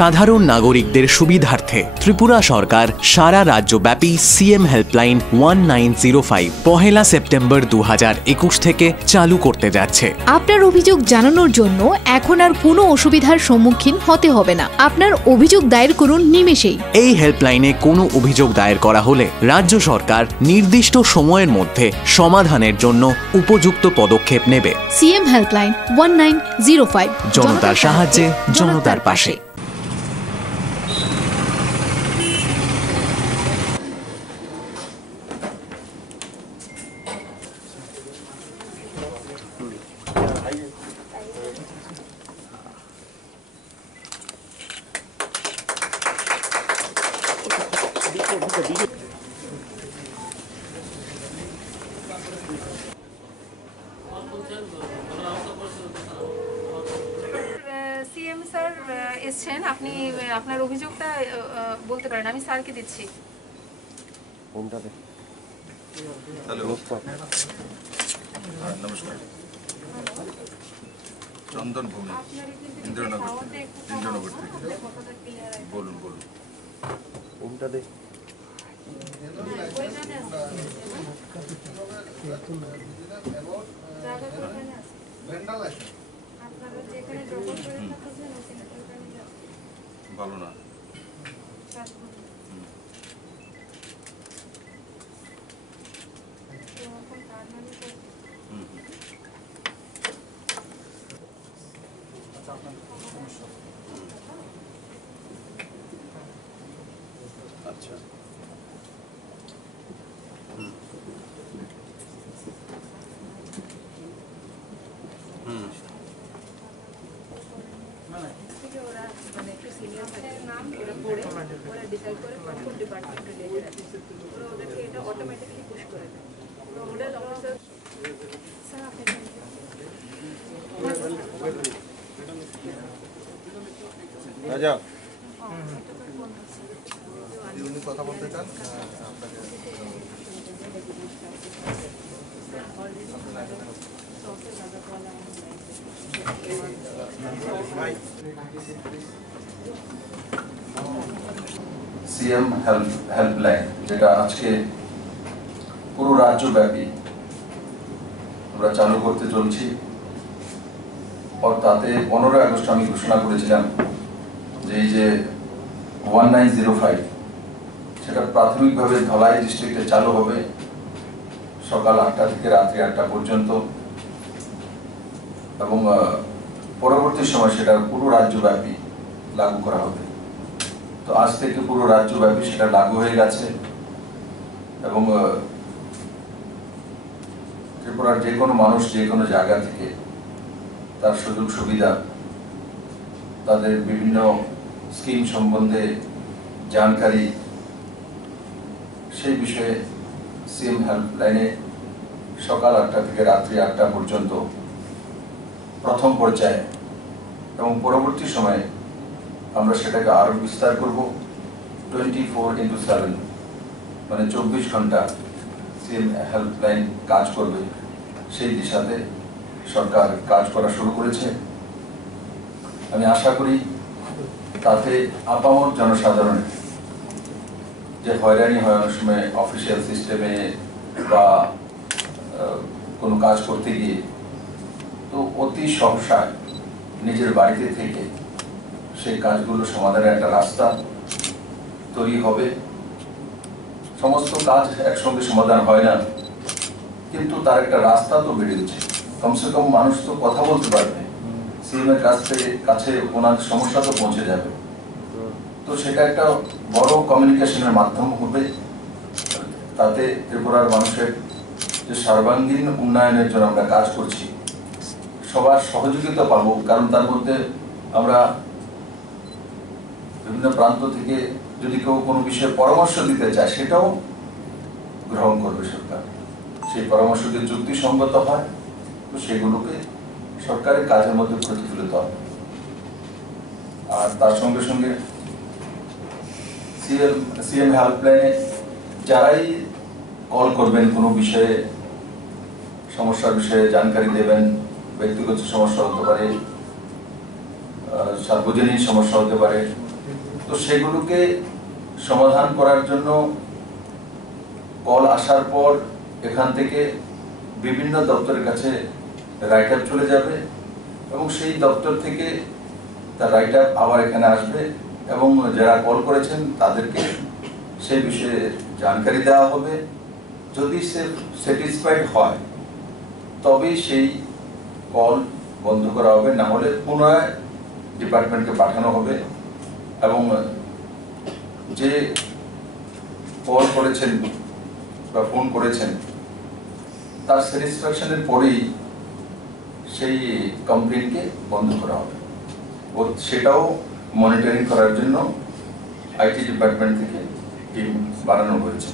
সাধারণ নাগরিকদের সুবিধার্থে ত্রিপুরা সরকার সারা রাজ্যব্যাপী সিএম হেল্পলাইন 1905 পহেলা সেপ্টেম্বর 2021 থেকে চালু করতে যাচ্ছে। আপনার অভিযোগ জানানোর জন্য এখন আর কোনো অসুবিধার সম্মুখীন হতে হবে না। আপনার অভিযোগ দায়ের করুন নিমেষেই। এই হেল্পলাইনে কোনো অভিযোগ দায়ের করা হলে রাজ্য সরকার নির্দিষ্ট সময়ের মধ্যে সমাধানের জন্য উপযুক্ত পদক্ষেপ নেবে। সিএম হেল্পলাইন 1905, জনতার সাহায্যে জনতার পাশে। সিএম স্যার এসেছেন, আপনি আপনার অভিযোগটা বলতে পারেন, আমি স্যারকে দিচ্ছি। হ্যালো, নমস্কার। চন্দন ভৌমিক, ইন্দ্রনগর থেকে। বলুন বলুন। ভালো না। আচ্ছা, কথা বলতে চান আপনাকে? সিএম হেল্পলাইন, যেটা আজকে পুরো রাজ্যব্যাপী আমরা চালু করতে চলছি। তাতে 15 আগস্ট আমি ঘোষণা করেছিলাম যে এই যে 1905 সেটা প্রাথমিকভাবে ধলাই ডিস্ট্রিক্টে চালু হবে সকাল 8টা থেকে রাত্রি 8টা পর্যন্ত, এবং পরবর্তী সময় সেটা পুরো রাজ্যব্যাপী লাগু করা হবে। তো আজ থেকে পুরো রাজ্যব্যাপী সেটা লাগু হয়ে গেছে, এবং ত্রিপুরার যে কোনো মানুষ যে কোনো জায়গা থেকে তার সুযোগ সুবিধা, তাদের বিভিন্ন স্কিম সম্বন্ধে জানকারি, সেই বিষয়ে সিএম হেল্পলাইনে সকাল 8টা থেকে রাত্রি 8টা পর্যন্ত প্রথম পর্যায়ে, এবং পরবর্তী সময়ে আমরা সেটাকে আরো বিস্তার করব। 24/7 মানে 24 ঘন্টা সিএম হেল্পলাইন কাজ করবে, সেই দিশাতে সরকার কাজ করা শুরু করেছে। আমি আশা করি তাতে আপামর জনসাধারণের যে হয়রানি হয় অনেক সময় অফিসিয়াল সিস্টেমে বা কোনো কাজ করতে গিয়ে, তো অতি সহসায় নিজের বাড়িতে থেকে সেই কাজগুলো সমাধানের একটা রাস্তা তৈরি হবে। সমস্ত কাজ একসঙ্গে সমাধান হয় না, কিন্তু তার একটা রাস্তা তো বেরিয়েছে। কমসে কম মানুষ তো কথা বলতে পারবে, সিএম এর কাছে ওনার সমস্যা তো পৌঁছে যাবে। তো সেটা একটা বড় কমিউনিকেশনের মাধ্যম হবে। তাতে ত্রিপুরার মানুষের যে সর্বাঙ্গীন উন্নয়নের জন্য আমরা কাজ করছি, সবার সহযোগিতা পাবো। কারণ তার মধ্যে আমরা বিভিন্ন প্রান্ত থেকে যদি কেউ কোনো বিষয়ে পরামর্শ দিতে চায়, সেটাও গ্রহণ করবে সরকার। সেই পরামর্শ যদি যুক্তিসঙ্গত হয়, তো সেগুলোকে সরকারের কাজের মধ্যে প্রতিফলিত হবে। আর তার সঙ্গে সঙ্গে সিএম হেল্পলাইনে যারাই কল করবেন, কোনো বিষয়ে সমস্যার বিষয়ে জানকারি দেবেন, ব্যক্তিগত সমস্যা হতে পারে, সার্বজনীন সমস্যা হতে পারে, তো সেগুলোকে সমাধান করার জন্য কল আসার পর এখান থেকে বিভিন্ন দপ্তরের কাছে রাইট আপ চলে যাবে এবং সেই দপ্তর থেকে তার রাইট আপ আবার এখানে আসবে এবং যারা কল করেছেন তাদেরকে সেই বিষয়ে জানকারি দেওয়া হবে। যদি সে স্যাটিসফাইড হয় তবেই সেই কল বন্ধ করা হবে, না হলে পুনরায় ডিপার্টমেন্টকে পাঠানো হবে এবং যে কল করেছেন বা ফোন করেছেন তার স্যাটিসফ্যাকশনের পরেই সেই কমপ্লেনকে বন্ধ করা হবে। ও সেটাও মনিটরিং করার জন্য আইটি ডিপার্টমেন্ট থেকে টিম বানানো হয়েছে।